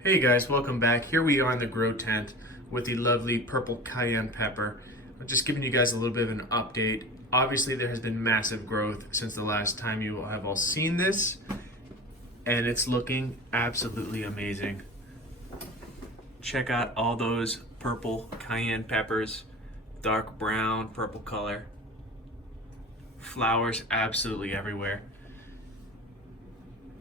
Hey guys, welcome back. Here we are in the grow tent with the lovely purple cayenne pepper. I'm just giving you guys a little bit of an update. Obviously there has been massive growth since the last time you have all seen this, and it's looking absolutely amazing. Check out all those purple cayenne peppers, dark brown, purple color. Flowers absolutely everywhere.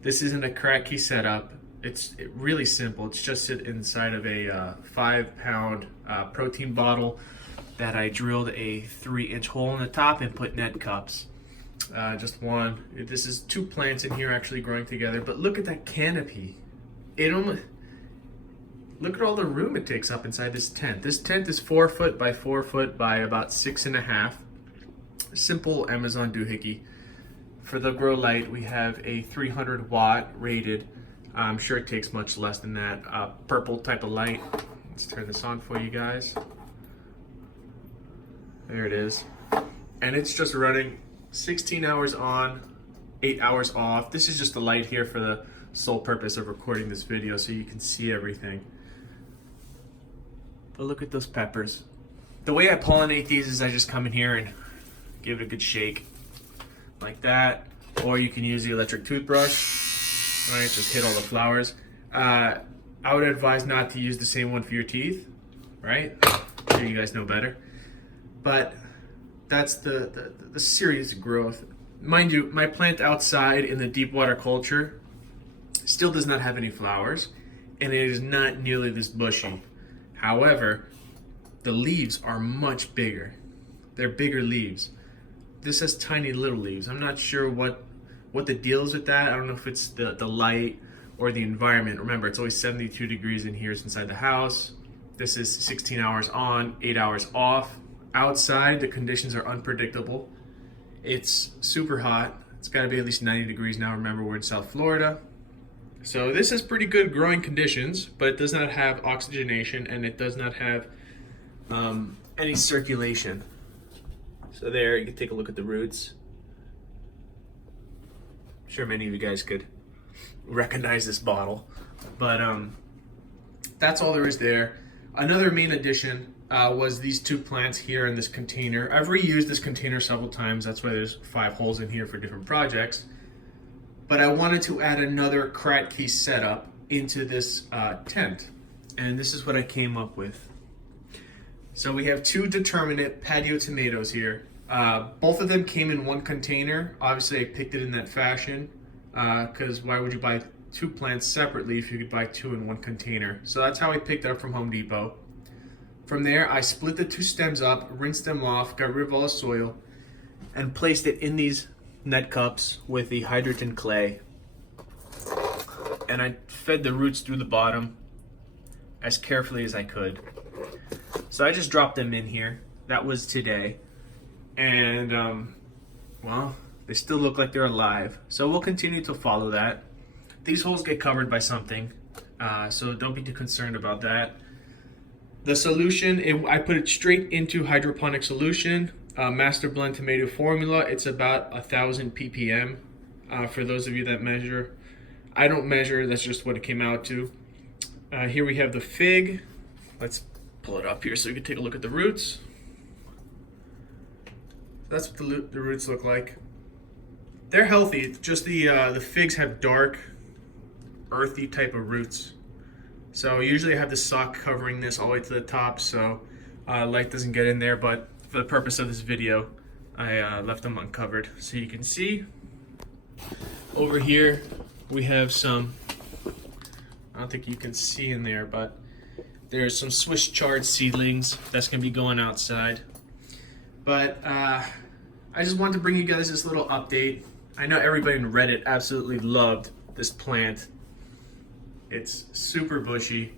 This isn't a Kratky setup. It's really simple. It's just sit inside of a 5-pound protein bottle that I drilled a 3-inch hole in the top and put net cups. Just one. This is 2 plants in here actually growing together. But look at that canopy. Look at all the room it takes up inside this tent. This tent is 4 foot by 4 foot by about 6.5. Simple Amazon doohickey. For the grow light, we have a 300 watt rated. I'm sure it takes much less than that. Purple type of light. Let's turn this on for you guys. There it is. And it's just running 16 hours on, 8 hours off. This is just the light here for the sole purpose of recording this video so you can see everything. But look at those peppers. The way I pollinate these is I just come in here and give it a good shake. Like that. Or you can use the electric toothbrush. Right, just hit all the flowers. I would advise not to use the same one for your teeth, right? I'm sure you guys know better. But that's the serious growth. Mind you, my plant outside in the deep water culture still does not have any flowers, and it is not nearly this bushy. However, the leaves are much bigger. They're bigger leaves. This has tiny little leaves. I'm not sure what the deal is with that. I don't know if it's the light or the environment. Remember, it's always 72 degrees in here inside the house. This is 16 hours on, 8 hours off. Outside, the conditions are unpredictable. It's super hot. It's got to be at least 90 degrees now. Remember, we're in South Florida. So this is pretty good growing conditions, but it does not have oxygenation and it does not have any circulation. So there, you can take a look at the roots. I'm sure many of you guys could recognize this bottle, but that's all there is there. Another main addition was these 2 plants here in this container. I've reused this container several times. That's why there's 5 holes in here for different projects. But I wanted to add another Kratky setup into this tent, and this is what I came up with. So we have 2 determinate Patio tomatoes here. Both of them came in 1 container. Obviously I picked it in that fashion because why would you buy 2 plants separately if you could buy 2 in 1 container? So that's how I picked it up from Home Depot. From there I split the 2 stems up, rinsed them off, got rid of all the soil, and placed it in these net cups with the hydrogen clay. And I fed the roots through the bottom as carefully as I could. So I just dropped them in here. That was today. And, well, they still look like they're alive. So we'll continue to follow that. These holes get covered by something, so don't be too concerned about that. The solution, I put it straight into hydroponic solution, master blend tomato formula. It's about 1,000 ppm for those of you that measure. I don't measure, that's just what it came out to. Here we have the fig. Let's pull it up here so you can take a look at the roots. That's what the roots look like. They're healthy, just the figs have dark, earthy type of roots. So usually I have the sock covering this all the way to the top so light doesn't get in there, but for the purpose of this video, I left them uncovered. So you can see, over here we have some, I don't think you can see in there, but there's some Swiss chard seedlings that's gonna be going outside. But I just wanted to bring you guys this little update. I know everybody in Reddit absolutely loved this plant. It's super bushy,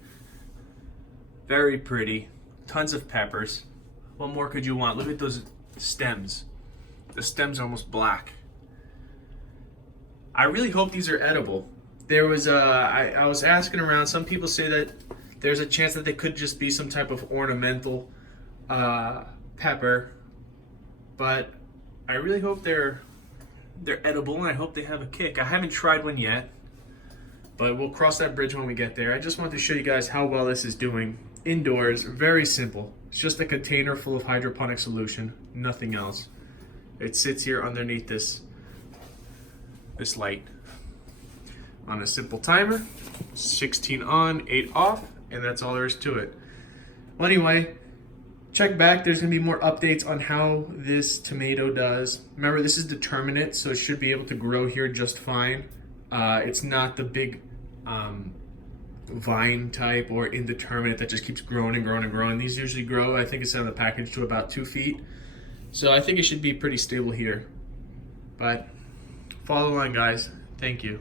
very pretty, tons of peppers. What more could you want? Look at those stems. The stems are almost black. I really hope these are edible. There was I was asking around, some people say that there's a chance that they could just be some type of ornamental pepper. But I really hope they're edible, and I hope they have a kick. I haven't tried one yet, but we'll cross that bridge when we get there. I just wanted to show you guys how well this is doing indoors. Very simple. It's just a container full of hydroponic solution, nothing else. It sits here underneath this light on a simple timer, 16 on, 8 off, and that's all there is to it. Well, anyway, check back. There's going to be more updates on how this tomato does. Remember, this is determinate, so it should be able to grow here just fine. It's not the big vine type or indeterminate that just keeps growing and growing and growing. These usually grow, I think it's on the package, to about 2 feet. So I think it should be pretty stable here. But follow along, guys. Thank you.